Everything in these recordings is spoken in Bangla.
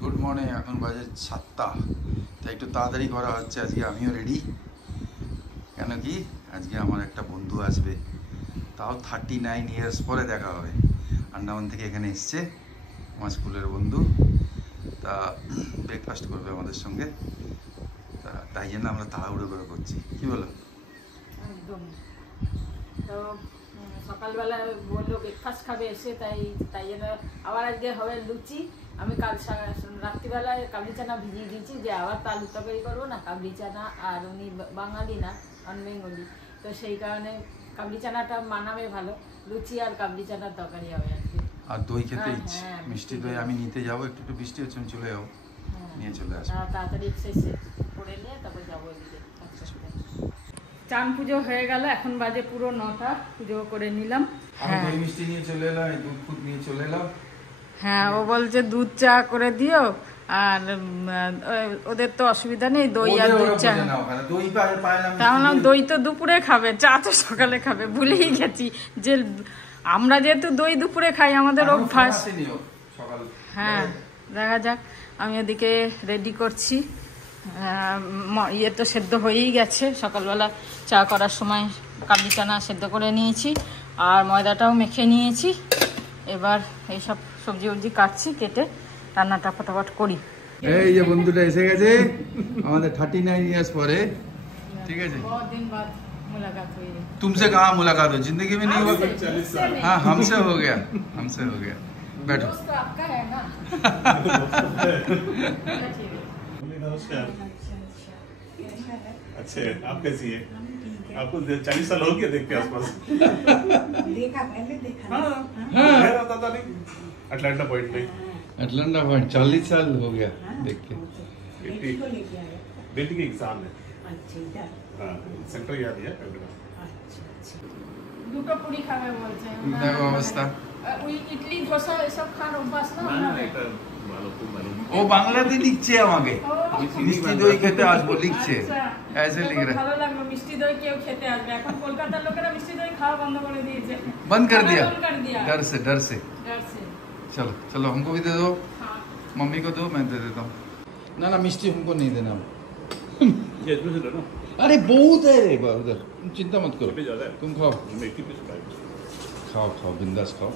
Good morning. এখন বাজে 7টা, তাই একটু তাড়াতাড়ি করা হচ্ছে। আজকে আমিও রেডি। কেন কি আজকে আমার একটা বন্ধু আসবে, তাও 39 ইয়ার্স পরে দেখা হবে। আন্দামান থেকে এখানে এসছে, আমার স্কুলের বন্ধু। তা ব্রেকফাস্ট করবে আমাদের সঙ্গে, তা তাই জন্য আমরা তাড়াহুড়ো করে করছি। কি বলো? একদম। তো সকালবেলা বললো ব্রেকফাস্ট খাবে এসে, তাই জন্য আবার আজকে হবে লুচি। আমি কাল রাত্রিবেলায় কাবলি চানা ভিজিয়ে দিয়েছি, যে আবার তো আলু তরকারি করবো না, কাবলি চানা। আর উনি বাঙালি না, নন বেঙ্গলি, তো সেই কারণে কাবলি চানাটা মানাবে ভালো। লুচি আর কাবলি চানার তরকারি হবে আজকে। আর দই খেতে ইচ্ছে, মিষ্টি দই আমি নিতে যাবো। একটু বৃষ্টি হচ্ছে, আমি চলে যাবো, নিয়ে চলে আসবো। তাড়াতাড়ি এক্সারসাইজ করে নিয়ে তারপর যাবো এদিকে। চান পুজো হয়ে গেল, এখন বাজে পুরো 9টা। পুজো করে নিলাম। দই মিষ্টি নিয়ে চলে এলাম, দুধ ফুট নিয়ে চলে এলাম। হ্যাঁ, ও বলছে দুধ চা করে দিও, আর ওদের তো অসুবিধা নেই, দই আর দুধ চা। তাহলে দই তো দুপুরে খাবে, চা তো সকালে খাবে। ভুলেই গেছি যে আমরা যেহেতু দই দুপুরে খাই, আমাদের অভ্যাস। হ্যাঁ, দেখা যাক। আমি ওদিকে রেডি করছি। ইয়ে তো সেদ্ধ হয়েই গেছে, সকালবেলা চা করার সময় কাবলি চানা সেদ্ধ করে নিয়েছি, আর ময়দাটাও মেখে নিয়েছি। এবার এইসব সবজি উবজি কাটছি, কেটে রান্নাটা ফটাফট করি। এই যে বন্ধুটা এসে গেছে আমাদের 39 ইয়ার্স পরে। ठीक है जी, बहुत दिन बाद मुलाकात हुई है। तुमसे कहाँ मुलाकात हो, जिंदगी में नहीं हुआ। हाँ, हमसे हो गया, हमसे हो गया। बैठो। दोस्त तो आपका है ना। नमस्कार। अच्छे, आप कैसी है? आपको 40 साल हो गया देख के आसपास। देखा, मैंने देखा। हाँ, था नहीं अटलांटा पॉइंट में। अटलांटा पॉइंट 40 साल हो गया देख के। बेटी को लेके आया। बेटी के एग्जाम है। अच्छा, हाँ, सेंटर याद है कलकत्ता। দুটো পুরি খাবে বলছে। দেখো অবস্থা। ওই ইডলি ধোসা এসব খাওয়ার অভ্যাস না। ও বাংলাতে লিখছে আমাকে, মিষ্টি দই খেতে আসবো লিখছে। ऐसे लिख रहा है। ভালো লাগলো, মিষ্টি দই কেউ খেতে আসবে। এখন কলকাতার লোকেরা মিষ্টি দই খাওয়া বন্ধ করে দিয়েছে। बंद कर दिया, डर से। डर से। चलो चलो, हमको भी दे दो। हाँ। मम्मी को दो, मैं दे देता हूँ। ना ना, मिष्टी हमको नहीं देना। अरे बहुत है उधर, तुम चिंता मत करो, तुम खाओ खाओ खाओ, बिंदास खाओ।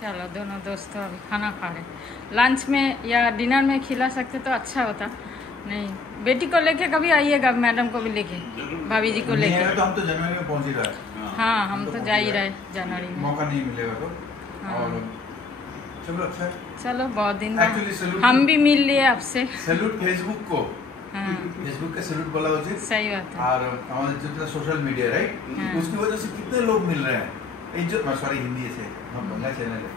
चलो, दोनों दोस्त अभी खाना खा रहे। लंच में या डिनर में खिला सकते तो अच्छा होता। नहीं, बेटी को लेके कभी आइएगा, मैडम को भी लेके, भाभी जी को लेके। तो हम तो जनवरी में पहुंच ही रहा है। हाँ, हम तो जा ही रहे जनवरी में। मौका नहीं मिलेगा तो। और चलो अच्छा है। चलो, बहुत दिन बाद Actually, salute हम भी मिल लिए आपसे। सैल्यूट फेसबुक को। हाँ, फेसबुक का सैल्यूट बोला उचित। सही बात है। और हमारे जितना सोशल मीडिया राइट, उसकी वजह से कितने लोग मिल रहे हैं। सॉरी, हिंदी से हम बांग्ला चैनल है,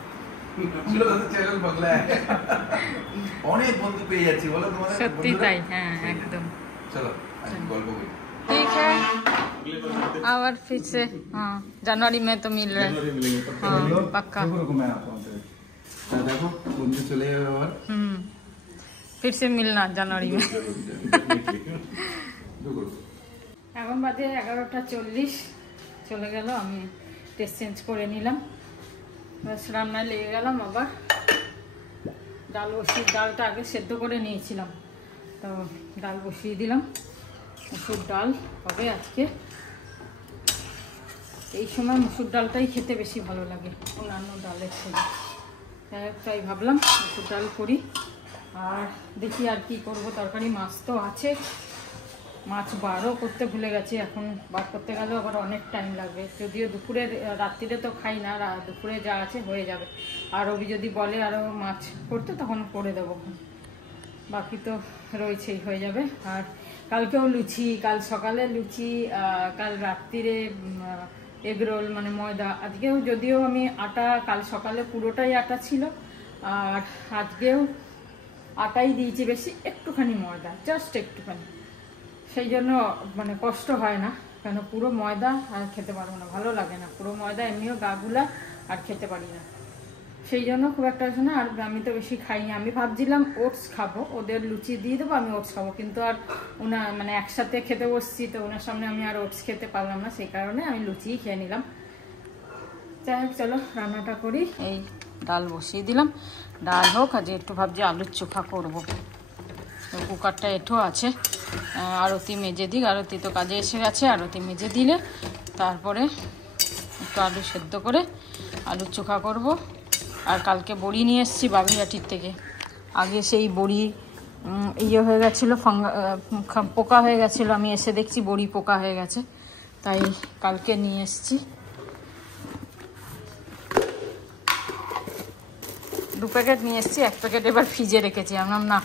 हम लोग का चैनल बांग्ला है। অনেক বন্ধু পেয়ে যাচ্ছি, বলো তোমাদের। সত্যি তাই, হ্যাঁ একদম। চলো গল্প করি। ठीक है, और फिर से हाँ जनवरी में तो मिल रहे हैं। हाँ पक्का। रुको मैं आता हूँ। देखो बंधु चले गए और फिर से मिलना जनवरी में। এখন বাজে 11:40 চলে গেল। আমি ড্রেস চেঞ্জ করে নিলাম, রান্নায় লেগে গেলাম। আবার ডাল বসিয়ে, ডালটা আগে সেদ্ধ করে নিয়েছিলাম, তো ডাল বসিয়ে দিলাম। মুসুর ডাল হবে আজকে। এই সময় মুসুর ডালটাই খেতে বেশি ভালো লাগে অন্যান্য ডালের থেকে, তাই ভাবলাম মুসুর ডাল করি। আর দেখি আর কি করব, তরকারি। মাছ তো আছে, মাছ বারও করতে ভুলে গেছি। এখন বার করতে গেলেও আবার অনেক টাইম লাগবে। যদিও দুপুরে, রাত্রিরে তো খাই না, দুপুরে যা আছে হয়ে যাবে। আর রবি যদি বলে আরও মাছ করতে, তখন করে দেবো। বাকি তো রয়েছেই, হয়ে যাবে। আর কালকেও লুচি, কাল সকালে লুচি, কাল রাত্রিরে এগরোল, মানে ময়দা। আজকেও যদিও আমি আটা, কাল সকালে পুরোটাই আটা ছিল, আর আজকেও আটাই দিয়েছি, বেশি একটুখানি ময়দা, জাস্ট একটুখানি। সেই জন্য মানে কষ্ট হয় না, কেন পুরো ময়দা আর খেতে পারবো না, ভালো লাগে না পুরো ময়দা। এমনিও গাগুলা আর খেতে পারি না, সেই জন্য খুব একটা না। আর আমি তো বেশি খাই না। আমি ভাবছিলাম ওটস খাবো, ওদের লুচি দিয়ে দেবো, আমি ওটস খাবো। কিন্তু আর মানে একসাথে খেতে বসছি, তো ওনার সামনে আমি আর ওটস খেতে পারলাম না, সেই কারণে আমি লুচিই খেয়ে নিলাম। যাই হোক, চলো রান্নাটা করি। এই ডাল বসিয়ে দিলাম। ডাল হোক, আজ একটু ভাবছি আলুর চোখা করবো। কুকারটা এঁঠো আছে, আরতি মেজে দিক, আরতি তো কাজে এসে গেছে, আরতি মেজে দিলে তারপরে একটু আলু সেদ্ধ করে আলুর চোখা করব। আর কালকে বড়ি নিয়ে এসেছি বাবিরাটির থেকে, আগে সেই বড়ি ইয়ে হয়ে গেছিলো, পোকা হয়ে গেছিলো, আমি এসে দেখছি বড়ি পোকা হয়ে গেছে, তাই কালকে নিয়ে এসেছি। 2 প্যাকেট নিয়ে এসেছি, 1 প্যাকেট এবার ফ্রিজে রেখেছি। আমরা না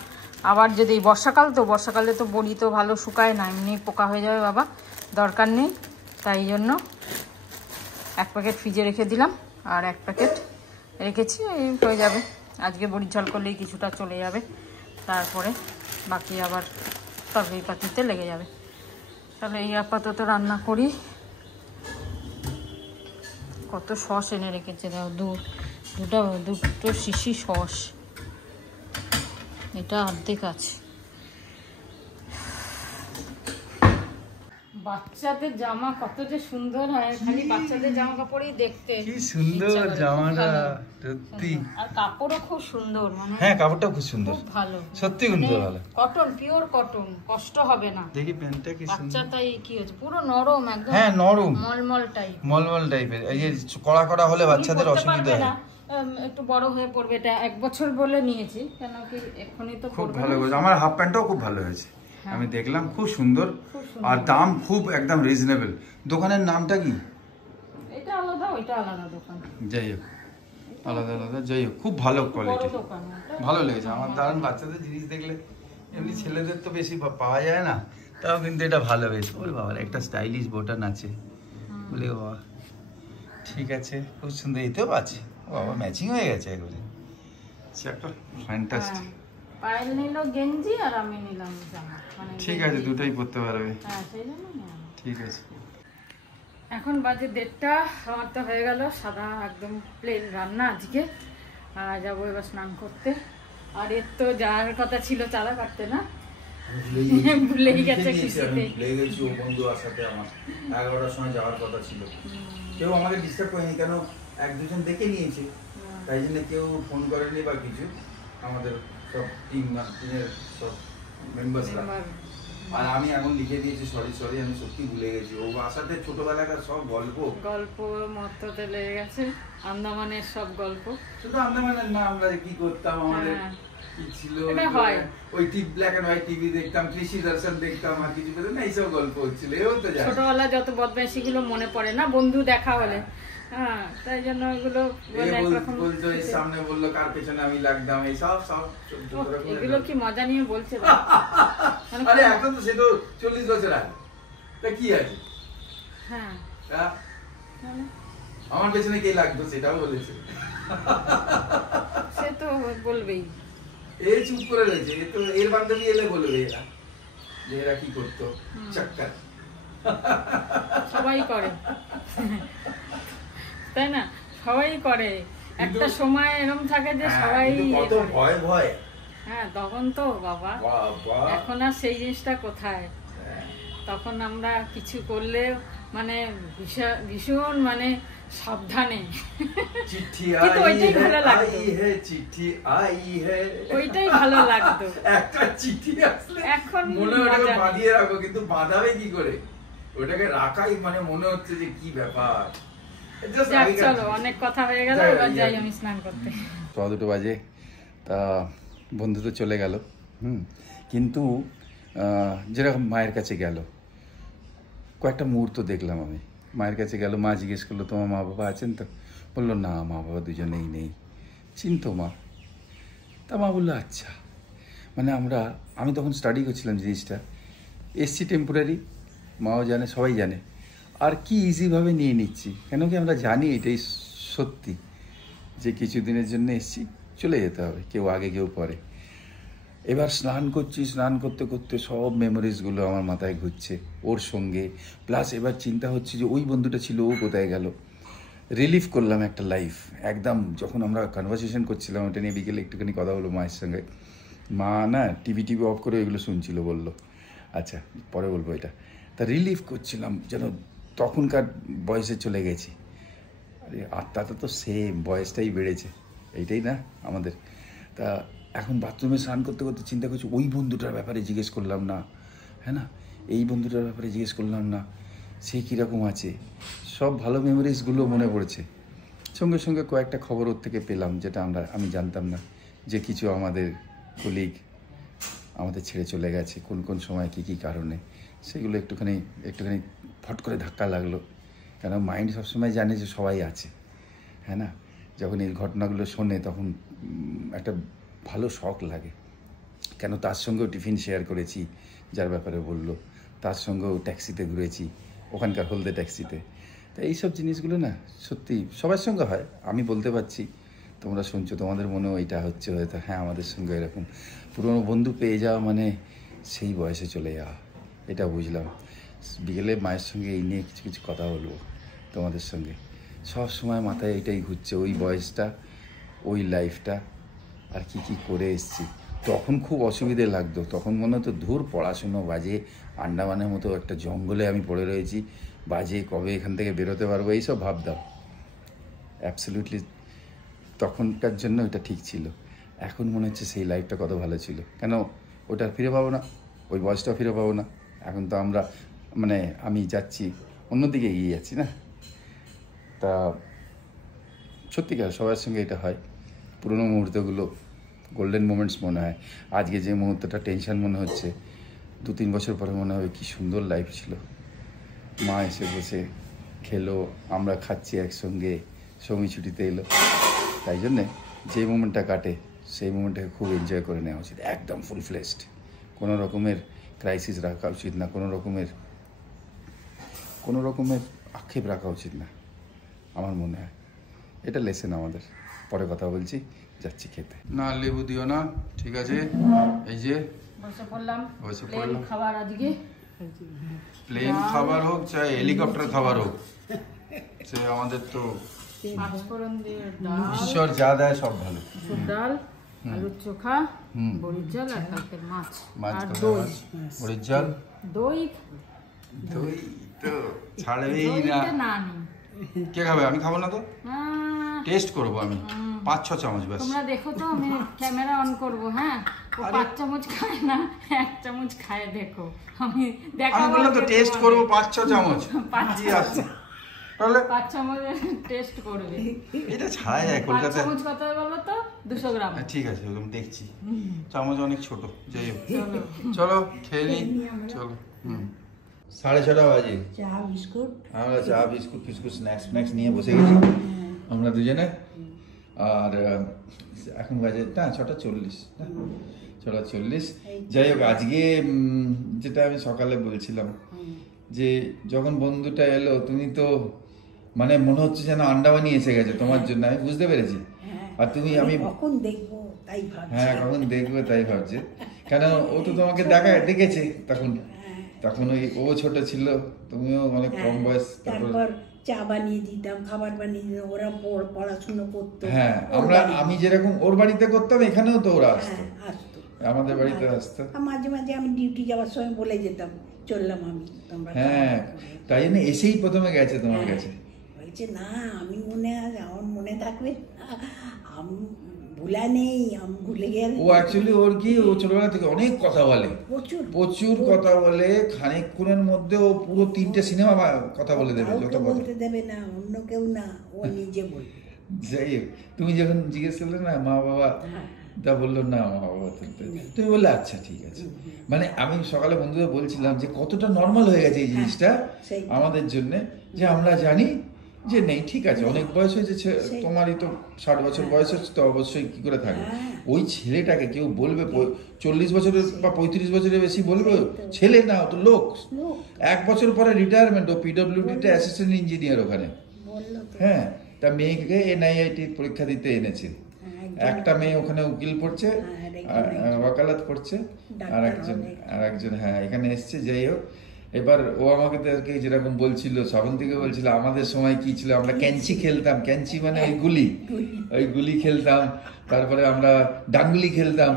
আবার যদি বর্ষাকালে তো বড়ি তো ভালো শুকায় না, এমনি পোকা হয়ে যাবে বাবা, দরকার নেই, তাই জন্য 1 প্যাকেট ফ্রিজে রেখে দিলাম আর 1 প্যাকেট রেখেছি, হয়ে যাবে। আজকে বড়ির ঝাল করলেই কিছুটা চলে যাবে, তারপরে বাকি আবার তরকারি পাতিতে লেগে যাবে। তাহলে এই আপাতত রান্না করি। কত সস এনে রেখেছে দাও, দুটো শিশি সস, এটা অর্ধেক আছে। বাচ্চাদের জামা কত যে সুন্দর হয়, খালি বাচ্চাদের জামা কাপড়ই দেখতে কি সুন্দর জামাটা, সত্যি। আর কাপড়ও খুব সুন্দর, মানে হ্যাঁ কাপড়টা খুব সুন্দর, খুব ভালো, সত্যি কিন্তু ভালো। কটন, পিওর কটন, কষ্ট হবে না। দেখি প্যান্টটা কি সুন্দর। বাচ্চা তাই কি হচ্ছে, পুরো নরম একদম। হ্যাঁ নরম, মলমল টাইপ, মলমল টাইপের। এই যে কড়া কড়া হলে বাচ্চাদের অসুবিধা হয়। একটু বড় হয়ে পড়বে, এটা 1 বছর বলে নিয়েছি, কেন কি এখনই তো খুব পড়বে ভালো না। করেছে, আমার হাফ প্যান্টটাও খুব ভালো হয়েছে, আমি দেখলাম খুব সুন্দর, আর দাম খুব একদম রিজনেবল। দোকানের নামটা কি? এটা আলাদা, ওইটা আলাদা দোকান, যাই হোক আলাদা আলাদা, যাই হোক খুব ভালো কোয়ালিটি, বড় দোকান ওটা। ভালো লেগেছে আমার। দারুণ, বাচ্চাদের জিনিস দেখলে এমনি ছেলেদের তো বেশি পাওয়া যায় না, তাও কিন্তু এটা ভালো বেশ। ওই বাবার একটা স্টাইলিশ বোটান আছে বলে, বাবা ঠিক আছে, খুব সুন্দর। এতেও আছে, বাবা ম্যাচিং হয়ে গেছে একবারে, একটা ফ্যান্টাস্টিক। পায়েল নিল গেঞ্জি আর আমি নিলাম জামা, মানে ঠিক আছে, দুটোই পরতে পারবে, হ্যাঁ সেই জন্য নিলাম। ঠিক আছে। এখন বাজে 1:30, আমার তো হয়ে গেল সাদা একদম প্লেন রান্না আজকে। আর যাবো এবার স্নান করতে। আর এর তো যাওয়ার কথা ছিল চারা কাটতে, না ভুলেই গেছে খুশিতে। ভুলে গেছি, ও বন্ধু আসাতে আমার 11টার সময় যাওয়ার কথা ছিল। কেউ আমাকে ডিস্টার্ব করেনি, কেন 1-2জন দেখে নিয়েছে, তাই জন্য কেউ ফোন করেনি বা কিছু। আমাদের সব টিমের সব মেম্বার্সরা। আর আমি এখন লিখে দিয়েছি সরি, আমি সত্যি ভুলে গেছি। ও আসাতে ছোটবেলাকার সব গল্প মততে লেগে গেছে, আন্দামানের সব গল্প। শুধু আন্দামানের না, আমরা কি করতাম, আমাদের কি ছিল, ওই ব্ল্যাক এন্ড হোয়াইট টিভি দেখতাম, কৃষি দর্শন দেখতাম, আর কিছু পেতাম না, এইসব গল্প হচ্ছিল। এও তো জানি ছোটবেলা যত বদমাইশি গুলো মনে পড়ে না, বন্ধু দেখা হলে, হ্যাঁ, তাই জন্য ওগুলো বলতো, এই সামনে বললো কার পেছনে আমি লাগতাম, এই সব এগুলো কি মজা নিয়ে বলছে। আরে এখন তো সে তো 40 বছর আগে, তা কি আছে। হ্যাঁ, আমার পেছনে কে লাগতো সেটাও বলেছে, সে তো বলবেই। এ চুপ করে রয়েছে, এ তো এর বান্ধবী এলে বলবে এরা যে এরা কি করতো, চক্কর সবাই করে, তাই না, সবাই করে। একটা সময় এরকম থাকে যে সবাই কত ভয়। হ্যাঁ, তখন তো বাবা, এখন আর সেই জিনিসটা কোথায়। তখন আমরা কিছু করলে মানে ভীষণ মানে সাবধানে, ওইটাই ভালো লাগতো, ওইটাই ভালো লাগতো। একটা চিঠি আসলে এখন মনে হয় বাঁধিয়ে রাখো, কিন্তু বাঁধাবে কি করে, ওটাকে রাখাই মানে মনে হচ্ছে যে কি ব্যাপার। চলো, অনেক কথা হয়ে গেল, এবার যাই আমি স্নান করতে। 2 বাজে, তা বন্ধু তো চলে গেল, কিন্তু যেরকম মায়ের কাছে গেল, কয়েকটা মুহূর্ত দেখলাম আমি। মায়ের কাছে গেল, মা জিজ্ঞেস করলো তোমার মা বাবা আছেন তো? বললো না, মা বাবা দুজনেই নেই। চিনতো মা? তা মা বললো আচ্ছা। মানে আমি তখন স্টাডি করছিলাম জিনিসটা, এসছি টেম্পোরারি, মাও জানে, সবাই জানে, আর কি ইজিভাবে নিয়ে নিচ্ছি, কেন কি আমরা জানি এটাই সত্যি যে কিছুদিনের জন্য এসছি, চলে যেতে হবে, কেউ আগে কেউ পরে। এবার স্নান করছি, স্নান করতে করতে সব মেমোরিজগুলো আমার মাথায় ঘুরছে ওর সঙ্গে, প্লাস এবার চিন্তা হচ্ছে যে ওই বন্ধুটা ছিল, ও কোথায় গেল। রিলিভ করলাম একটা লাইফ একদম। যখন আমরা কনভারসেশন করছিলাম ওটা নিয়ে, বিকেলে একটুখানি কথা হলো মায়ের সঙ্গে, মা না টিভি অফ করে এগুলো শুনছিল, বললো আচ্ছা পরে বলবো এটা। তা রিলিভ করছিলাম, যেন তখনকার বয়সে চলে গেছি। আরে আত্মাটা তো সেম, বয়সটাই বেড়েছে, এইটাই না আমাদের। তা এখন বাথরুমে স্নান করতে করতে চিন্তা করছি ওই বন্ধুটার ব্যাপারে জিজ্ঞেস করলাম না, হ্যাঁ না, এই বন্ধুটার ব্যাপারে জিজ্ঞেস করলাম না, সে কীরকম আছে। সব ভালো মেমোরিজগুলো মনে পড়েছে। সঙ্গে সঙ্গে কয়েকটা খবর ওর থেকে পেলাম, যেটা আমি জানতাম না, যে কিছু আমাদের কলিগ আমাদের ছেড়ে চলে গেছে, কোন কোন সময় কী কী কারণে। সেগুলো একটুখানি ফট করে ধাক্কা লাগলো, কেন মাইন্ড সবসময় জানে যে সবাই আছে, হ্যাঁ না। যখন এই ঘটনাগুলো শোনে তখন একটা ভালো শক লাগে, কেন তার সঙ্গেও টিফিন শেয়ার করেছি, যার ব্যাপারে বললো, তার সঙ্গেও ট্যাক্সিতে ঘুরেছি, ওখানকার হলদে ট্যাক্সিতে। তো এইসব জিনিসগুলো না সত্যি সবার সঙ্গে হয়, আমি বলতে পারছি, তোমরা শুনছো, তোমাদের মনেও এটা হচ্ছে হয়তো, হ্যাঁ আমাদের সঙ্গে এরকম পুরনো বন্ধু পেয়ে যাওয়া মানে সেই বয়সে চলে যাওয়া, এটা বুঝলাম। বিকেলে মায়ের সঙ্গে এই নিয়ে কিছু কিছু কথা বলবো তোমাদের সঙ্গে। সব সময় মাথায় এটাই ঘুরছে, ওই বয়সটা, ওই লাইফটা, আর কি কি করে এসেছি। তখন খুব অসুবিধে লাগতো, তখন মনে হতো ধুর পড়াশুনো বাজে, আন্ডামানের মতো একটা জঙ্গলে আমি পড়ে রয়েছি, বাজে, কবে এখান থেকে বেরোতে পারবো, এইসব ভাবতাম। অ্যাবসলিউটলি তখনকার জন্য এটা ঠিক ছিল। এখন মনে হচ্ছে সেই লাইফটা কত ভালো ছিল, কেন ওটা ফিরে পাবো না, ওই বয়সটাও ফিরে পাবো না। এখন তো আমরা আমি যাচ্ছি অন্যদিকে এগিয়ে যাচ্ছি না। তা সত্যিকার সবার সঙ্গে এটা হয়, পুরোনো মুহূর্তগুলো গোল্ডেন মোমেন্টস মনে হয়। আজকে যে মুহূর্তটা টেনশন মনে হচ্ছে, 2-3 বছর পরে মনে হবে কি সুন্দর লাইফ ছিল। মা এসে বসে খেলো, আমরা খাচ্ছি একসঙ্গে, সঙ্গী ছুটিতে এলো। তাই জন্যে যে মোমেন্টটা কাটে সেই মোমেন্টটাকে খুব এনজয় করে নেওয়া উচিত, একদম ফুল ফ্লেশড। কোনো রকমের ক্রাইসিস রাখা উচিত না, কোনো রকমের আক্ষেপ রাখা উচিত না, আমার মনে হয়। এটা লেসেন আমাদের। পরে কথা বলছি, যাচ্ছি খেতে। না লেবু দিও না, ঠিক আছে। এই যে বসে পড়লাম, বসে প্লেন পড়লাম। খাবার আজকে, প্লেন খাবার হোক চাই হেলিকপ্টার খাবার হোক, সে আমাদের তো পাঁচফোড়ন দিয়ে ডাল, ঈশ্বর যা দেয় সব ভালো। মুসুর ডাল, আলুর চোখা, বড়ির জল, আর কালকের মাছ, মাছ আর কলা দই। মাছ, বড়ির জল, দই দই তো ছাড়বেই না। দইটা না নেই, কে খাবে? আমি খাবো না তো, আহ, টেস্ট করবো আমি 5-6 চামচ ব্যাস। তোমরা দেখো তো, আমি ক্যামেরা অন করবো, হ্যাঁ। ও 5 চামচ খায় না, 1 চামচ খায়, দেখো। আমি আমি বললাম তো টেস্ট করবো 5-6 চামচ। 5 কি আছে তাহলে? 5 চামচ টেস্ট করবে। এটা ছাড়া যায় 5 কলকাতায়। চামচ কত বলো তো? 200 গ্রাম। ঠিক আছে, ওরকম দেখছি, চামচ অনেক ছোট। যাই হোক, চলো। চলো খেয়ে নিই, চলো। 6:30 বাজে, চা বিস্কুট আমরা চা বিস্কুট ফিস্কুট স্ন্যাক্স নিয়ে বসে গেছি আমরা দুজনে। আর এখন বাজে না 6:40, 6:40। যাই হোক, আজকে যেটা আমি সকালে বলছিলাম, যে যখন বন্ধুটা এলো, তুমি তো মানে মনে হচ্ছে যেন আন্ডামানি এসে গেছে তোমার জন্য, আমি বুঝতে পেরেছি। আর তুমি আমি কখন দেখবো তাই ভাবছি। হ্যাঁ, কখন দেখবে তাই ভাবছে, কেন ও তো তোমাকে দেখেছে তখন ওই ও ছোট ছিল, তুমিও অনেক কম বয়স। তারপর চা বানিয়ে দিতাম, খাবার বানিয়ে দিতাম, ওরা পড়াশুনো করতো। হ্যাঁ, ওর বাড়িতে। আমি যেরকম ওর বাড়িতে করতাম, এখানেও তো ওরা আসতো, হ্যাঁ, আসতো। আমাদের বাড়িতে আসতো। আর মাঝে মাঝে আমি ডিউটি যাওয়ার সময় বলে যেতাম, চললাম আমি, তোমরা হ্যাঁ, তাই জন্য এসেই প্রথমে গেছে তোমার কাছে। বলছে না, আমি আমার মনে থাকবে, আমি ভুলা নেই, আমি ভুলে গেলে। ও অ্যাকচুয়ালি ওর কি, ও ছোটবেলা থেকে অনেক কথা বলে, প্রচুর কথা বলে। খানিকক্ষণের মধ্যে ও পুরো 3টে সিনেমা কথা বলে দেবে, যত কথা বলতে দেবে না, অন্য কেউ না, ও নিজে বলবে। যাই হোক, তুমি যখন জিজ্ঞেস করলে না মা বাবা, তা বললো না মা বাবা, তুমি বললে আচ্ছা ঠিক আছে। মানে আমি সকালে বন্ধুদের বলছিলাম যে কতটা নর্মাল হয়ে গেছে এই জিনিসটা আমাদের জন্য, যে আমরা জানি যে নেই, ঠিক আছে, অনেক বয়স হয়েছে, তোমারই তো 60 বছর বয়স হচ্ছে, তো অবশ্যই কি করে থাকবে। ওই ছেলেটাকে কেউ বলবে 40 বছরের বা 35 বছরের বেশি বলবে, ছেলে না, ও তো লোক। 1 বছর পরে রিটায়ারমেন্ট, ও পিডব্লিউডিতে অ্যাসিস্ট্যান্ট ইঞ্জিনিয়ার ওখানে। হ্যাঁ, তা মেয়েকে NIIT পরীক্ষা দিতে এনেছে। একটা মেয়ে ওখানে উকিল পড়ছে, ওয়াকালাত করছে, আর একজন হ্যাঁ এখানে এসছে। যাই হোক, এবার ও আমাকে যেরকম বলছিল, শ্রাবন্তীকে বলছিল আমাদের সময় কি ছিল, আমরা ক্যাঞ্চি খেলতাম, ক্যাঞ্চি মানে ওই গুলি খেলতাম, তারপরে আমরা ডাঙ্গুলি খেলতাম।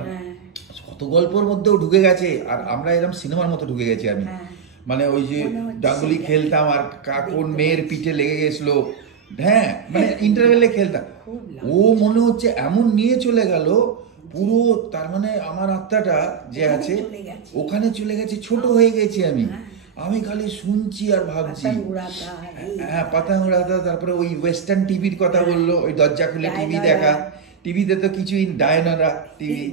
কত গল্পের মধ্যেও ঢুকে গেছে, আর আমরা এরকম সিনেমার মতো ঢুকে গেছি আমি। মানে ওই যে ডাঙ্গুলি খেলতাম, আর কোন মেয়ের পিঠে লেগে গেছিল, হ্যাঁ মানে ইন্টারভেলে খেলতাম। ও মনে হচ্ছে এমন নিয়ে চলে গেল, পুরো তার মানে আমার আত্মাটা যে ওখানে আছে চলে গেছে। ওখানে চলে গেছে, ছোট হয়ে গেছি আমি খালি শুনছি আর ভাবছি। পাতাং উড়াতা, এই হ্যাঁ, পাতাং উড়াতা, তারপরে ওই ওয়েস্টার্ন টিভির কথা বললো, ওই দরজা খুলে টিভি ডায়নারা। দেখা, টিভিতে তো কিছুই ডায়নারা টিভি,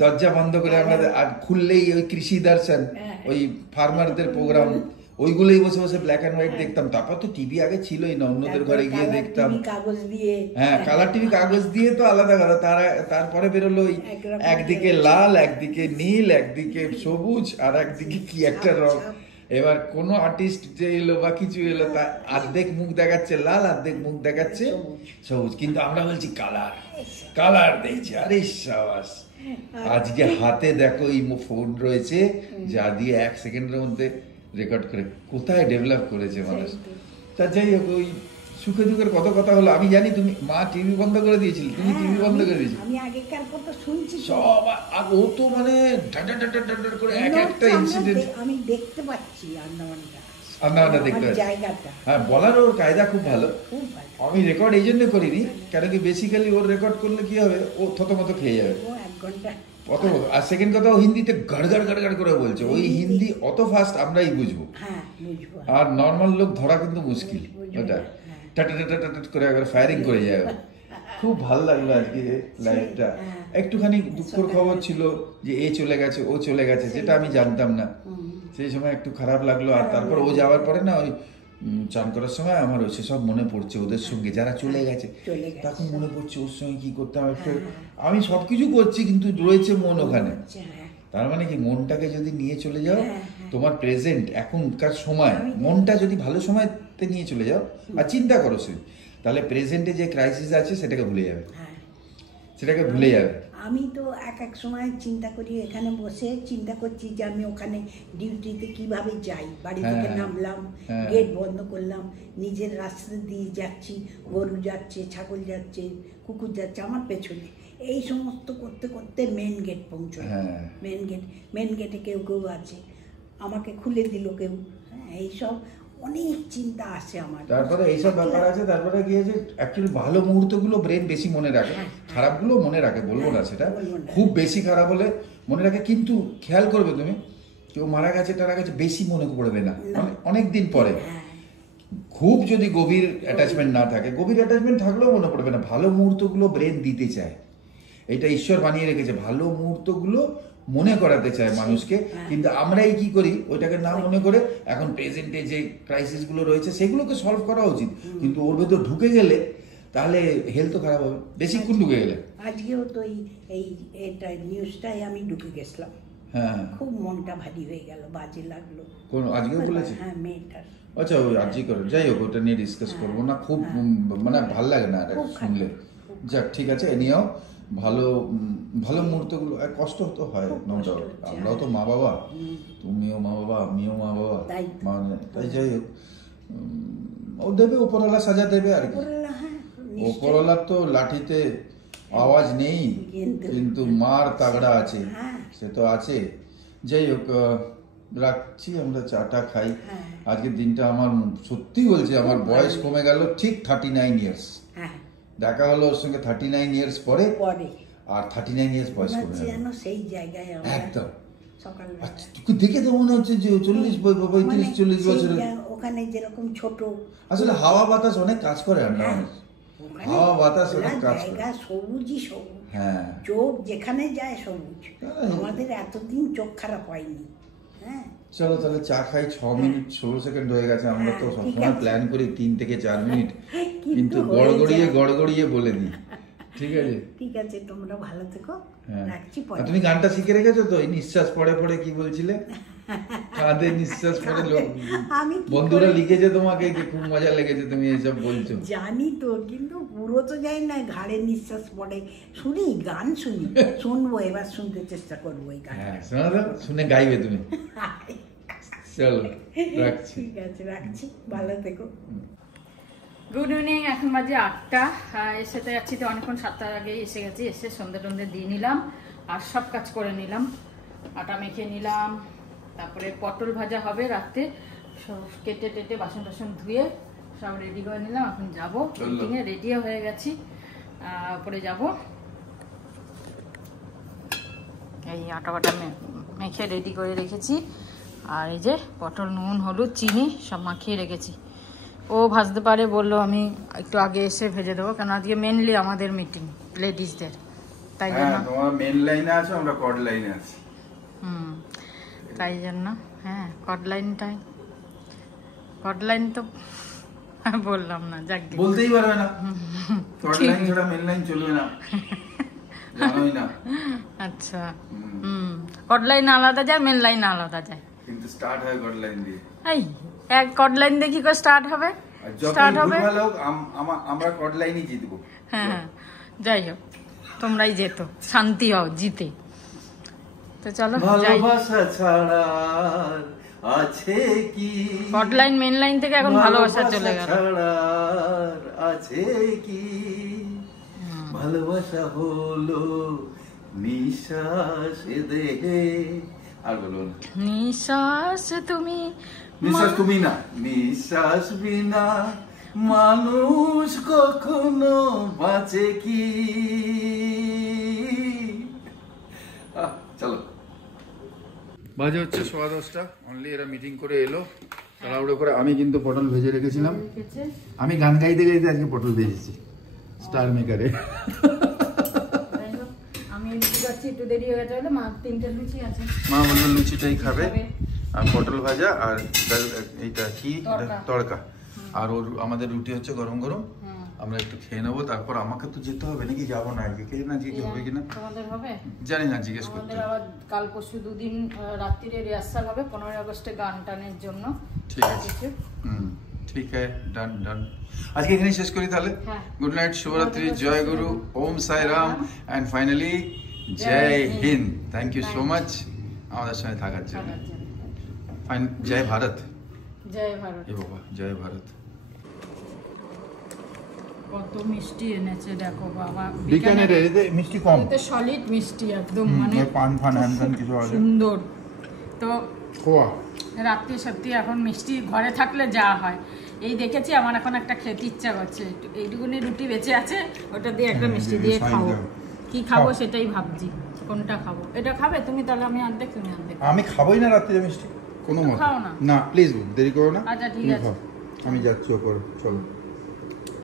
দরজা বন্ধ করে আমরা আর খুললেই ওই কৃষি দর্শন, ওই ফার্মারদের প্রোগ্রাম, ওইগুলোই বসে বসে ব্ল্যাক অ্যান্ড হোয়াইট দেখতাম। তারপর তো টিভি আগে ছিলই না, অন্যদের ঘরে গিয়ে দেখতাম। কাগজ দিয়ে, হ্যাঁ, কালার টিভি কাগজ দিয়ে তো আলাদা কথা। তারপরে বেরোলো ওই একদিকে লাল, একদিকে নীল, একদিকে সবুজ, আর একদিকে কি একটা রং। এবার কোনো আর্টিস্ট যে এলো বা কিছু এলো, তা অর্ধেক মুখ দেখাচ্ছে লাল, অর্ধেক মুখ দেখাচ্ছে সবুজ, কিন্তু আমরা বলছি কালার, কালার দেখছি। আরে সাবাস, আজকে হাতে দেখো এই ফোন রয়েছে যা দিয়ে 1 সেকেন্ডের মধ্যে রেকর্ড করে, কোথায় ডেভেলপ করেছে মানুষ। তা যাই হোক, ওই সুখে দুঃখের কত কথা হলো। আমি জানি তুমি মা টিভি বন্ধ করে দিয়েছিল, তুমি টিভি বন্ধ করে দিয়েছিল, আমি আগেকার কথা শুনছি সব। আর ও তো মানে ডাডাডাডাডাডাড করে এক একটা ইনসিডেন্ট আমি দেখতে পাচ্ছি আন্দামানটা, আন্দামানটা দেখতে পাচ্ছি। জায়গাটা হ্যাঁ, বলার ওর কায়দা খুব ভালো। খুব ভালো। আমি রেকর্ড এই জন্য করিনি, কেন কি বেসিক্যালি ওর রেকর্ড করলে কি হবে, ও থতমত খেয়ে যাবে। ও 1 ঘন্টা অত, আর সেকেন্ড কথা, ও হিন্দিতে গড়গড় গড়গড় করে বলছে। ওই হিন্দি অত ফাস্ট আমরাই বুঝবো, হ্যাঁ বুঝবো। আর নর্মাল লোক ধরা কিন্তু মুশকিল। বুঝবো, ওটা হ্যাঁ। টাটাটাটাটাট করে একবার ফায়ারিং করে যাবে। খুব ভালো লাগলো আজকে লাইফটা। হ্যাঁ। একটুখানি দুঃখর খবর ছিল যে এ চলে গেছে, ও চলে গেছে, যেটা আমি জানতাম না। সেই সময় একটু খারাপ লাগলো। আর তারপর ও যাওয়ার পরে না, ওই চান করার সময় আমার ওই সেসব মনে পড়ছে, ওদের সঙ্গে যারা চলে গেছে, তখন মনে পড়ছে ওর সঙ্গে কি করতাম। আমি সবকিছু করছি কিন্তু রয়েছে মন ওখানে। তার মানে কি, মনটাকে যদি নিয়ে চলে যাও, তোমার প্রেজেন্ট এখনকার সময়, মনটা যদি ভালো সময়তে নিয়ে চলে যাও আর চিন্তা করো সে, তাহলে প্রেজেন্টে যে ক্রাইসিস আছে সেটাকে ভুলে যাবে, সেটাকে ভুলে যাবে। আমি তো এক সময় চিন্তা করি, এখানে বসে চিন্তা করছি যে আমি ওখানে ডিউটিতে কিভাবে যাই। বাড়ি থেকে নামলাম, গেট বন্ধ করলাম, নিজের রাস্তা দিয়ে যাচ্ছি, গরু যাচ্ছে, ছাগল যাচ্ছে, কুকুর যাচ্ছে আমার পেছনে, এই সমস্ত করতে করতে মেন গেট পৌঁছল। মেন গেটে কেউ কেউ আছে, আমাকে খুলে দিল কেউ, এইসব অনেক চিন্তা আসে আমার। তারপরে এইসব ব্যাপার আছে। তারপরে গিয়েছে অ্যাকচুয়ালি ভালো মুহূর্তগুলো ব্রেন বেশি মনে রাখে, খারাপগুলো মনে রাখে, বলবো না সেটা, খুব বেশি খারাপ হলে মনে রাখে। কিন্তু খেয়াল করবে তুমি, কেউ মারা গেছে টারা গেছে বেশি মনে পড়বে না অনেক দিন পরে। খুব যদি গভীর অ্যাটাচমেন্ট না থাকে, গভীর অ্যাটাচমেন্ট থাকলেও মনে পড়বে না। ভালো মুহূর্তগুলো ব্রেন দিতে চায়, এটা ঈশ্বর বানিয়ে রেখেছে, ভালো মুহূর্তগুলো মনে করাতে চায় মানুষকে। কিন্তু আমরাই কি করি, ওইটাকে না মনে করে এখন প্রেজেন্টে যে ক্রাইসিসগুলো রয়েছে সেগুলোকে সলভ করা উচিত, কিন্তু ওর ভেতর ঢুকে গেলে তাহলে হেলথ খারাপ হবে, বেশিক্ষণ ঢুকে গেলে। আজকেও তো এটা নিউজটাই আমি ঢুকে গেছিলাম। হ্যাঁ, খুব মনটা ভারী হয়ে গেল, বাজে লাগলো। কোন আজকেও বলেছে? হ্যাঁ, মেয়েটার। আচ্ছা, ওই আজই করে, যাই হোক, ওটা নিয়ে ডিসকাস করবো না। খুব মানে ভাল লাগে না এটা শুনলে। যাক, ঠিক আছে, এ নিয়েও ভালো ভালো মুহূর্তগুলো, কষ্ট তো হয়, নো ডাউট। আমরাও তো মা বাবা, তুমিও মা বাবা, আমিও মা বাবা, মানে তাই যাই হোক, ও দেবে, উপরওয়ালা সাজা দেবে আর কি। উপরওয়ালার তো লাঠিতে আওয়াজ নেই, কিন্তু মার তাগড়া আছে, সে তো আছে। যাই হোক, রাখছি, আমরা চাটা খাই। আজকের দিনটা আমার সত্যি বলছি, আমার বয়স কমে গেল ঠিক 39 ইয়ার্স। দেখা হলো ওর সঙ্গে 39 ইয়ার্স পরে, আর 39 ইয়ার্স বয়স কমে গেল সেই জায়গায় একদম। আচ্ছা, তোকে দেখে তো মনে হচ্ছে যে 40 বছর। ওখানে যেরকম ছোট, আসলে হাওয়া বাতাস অনেক কাজ করে। হাওয়া বাতাস অনেক কাজ করে, সবুজই সবুজ। হ্যাঁ, চোখ যেখানে যায় সবুজ। আমাদের এতদিন চোখ খারাপ হয়নি। হ্যাঁ, চলো তাহলে চা খাই। 6 মিনিট 16 সেকেন্ড হয়ে গেছে। আমরা তো সবসময় প্ল্যান করি 3 থেকে 4 মিনিট, কিন্তু গড়গড়িয়ে বলে দিই। ঠিক আছে, ঠিক আছে, তোমরা ভালো থেকো, রাখছি। তুমি গানটা শিখে রেখেছো তো? এই নিঃশ্বাস পড়ে পড়ে কি বলছিলে? কাঁধে নিঃশ্বাস পড়ে, বন্ধুরা লিখেছে তোমাকে, খুব মজা লেগেছে তুমি এসব বলছো। জানি তো, কিন্তু পুরো তো যাই না, ঘাড়ে নিঃশ্বাস পড়ে। শুনি, গান শুনি, শুনবো, এবার শুনতে চেষ্টা করবো এই গান। হ্যাঁ, শোনা দাও, শুনে গাইবে তুমি। চলো, রাখছি। ঠিক আছে, রাখছি, ভালো থেকো। গুড ইভিনিং, এখন বাজে 8টা। এসে তো যাচ্ছি তো অনেকক্ষণ, 7টার আগে এসে গেছি। এসে সন্ধ্যে টন্ধে দিয়ে নিলাম আর সব কাজ করে নিলাম, আটা মেখে নিলাম। তারপরে পটল ভাজা হবে রাতে, সব কেটে টেটে বাসন টাসন ধুয়ে সব রেডি করে নিলাম। এখন যাবো মিটিংয়ে, রেডিও হয়ে গেছি, উপরে যাব। এই আটা বাটা মেখে রেডি করে রেখেছি। আর এই যে পটল, নুন, হলুদ, চিনি সব মাখিয়ে রেখেছি। ও ভাজতে পারে বললো, আমি একটু আগে এসে ভেজে দেবো, কেন আজকে মেনলি আমাদের মিটিং লেডিসদের, তাই জন্য। তোমার মেন লাইনে আছো, আমরা কড লাইনে আছি। তাই জন্য হ্যাঁ কড লাইন তো বললাম না, যাক বলতেই পারবে না, কড লাইন ছাড়া মেন লাইন চলবে না, জানোই না। আচ্ছা, কড লাইন আলাদা যায়, মেন লাইন আলাদা যায়, কিন্তু স্টার্ট হয় কড লাইন দিয়ে। এই এক কড লাইন দিয়ে কি করে স্টার্ট হবে? স্টার্ট হবে আমরা কড লাইনই জিতবো। হ্যাঁ, যাই হোক, তোমরাই যেতো, শান্তি হও জিতে। তো চলো যাই। ভালোবাসা ছাড়া আছে কি? কড লাইন মেন লাইন থেকে এখন ভালোবাসা চলে গেল। আছে কি? ভালোবাসা হলো নিঃশ্বাস দেহে। আর বলুন, নিঃশ্বাস তুমি, নিঃশ্বাস তুমি না, নিঃশ্বাস বিনা মানুষ কখনো বাঁচে কি? চলো, বাজে হচ্ছে 10:15, অনলি এরা মিটিং করে এলো তাড়াহুড়ো করে। আমি কিন্তু পটল ভেজে রেখেছিলাম, আমি গান গাইতে গাইতে আজকে পটল ভেজেছি স্টার মেকারে। আমি লুচি যাচ্ছি, একটু দেরি হয়ে গেছে বলে, মা 3টে লুচি আছে, মা বললো লুচিটাই খাবে, আর পটল ভাজা আর এইটা কি তড়কা, আর ওর আমাদের রুটি হচ্ছে গরম গরম, আমরা একটু খেয়ে নেবো। তারপর আমাকে তো যেতে হবে নাকি, যাবো না আজকে, কে না আজকে কি হবে কিনা তোমাদের হবে জানি না, জিজ্ঞেস করতে আমাদের আবার কাল পরশু 2 দিন রাত্রিরে রিহার্সাল হবে 15 আগস্টে গান টানের জন্য। ঠিক আছে, ঠিক আছে, ডান ডান। আজকে এখানেই শেষ করি তাহলে। গুড নাইট, শুভরাত্রি, জয় গুরু, ওম সাই রাম, অ্যান্ড ফাইনালি জয় Hind. Thank you so much আমাদের সঙ্গে থাকার জন্য। জয় ভারত। জয় ভারত। এ বাবা, জয় ভারত। কত মিষ্টি এনেছে দেখো বাবা, বিকানেরে মিষ্টি কম, এতে সলিড মিষ্টি একদম, মানে পান ফান হ্যান কিছু আছে, সুন্দর। তো খোয়া রাত্রি সত্যি এখন মিষ্টি ঘরে থাকলে যা হয়। এই দেখেছি, আমার এখন একটা খেতে ইচ্ছা করছে, এইটুকুনি রুটি বেঁচে আছে, ওটা দিয়ে একটা মিষ্টি দিয়ে খাবো। কি খাবো সেটাই ভাবছি, কোনটা খাবো। এটা খাবে তুমি? তাহলে আমি অর্ধেক, তুমি অর্ধেক। আমি খাবোই না রাত্রিতে মিষ্টি, কোনো মত খাও না? না, প্লিজ দেরি করো না। আচ্ছা ঠিক আছে, আমি যাচ্ছি ওপরে, চলো।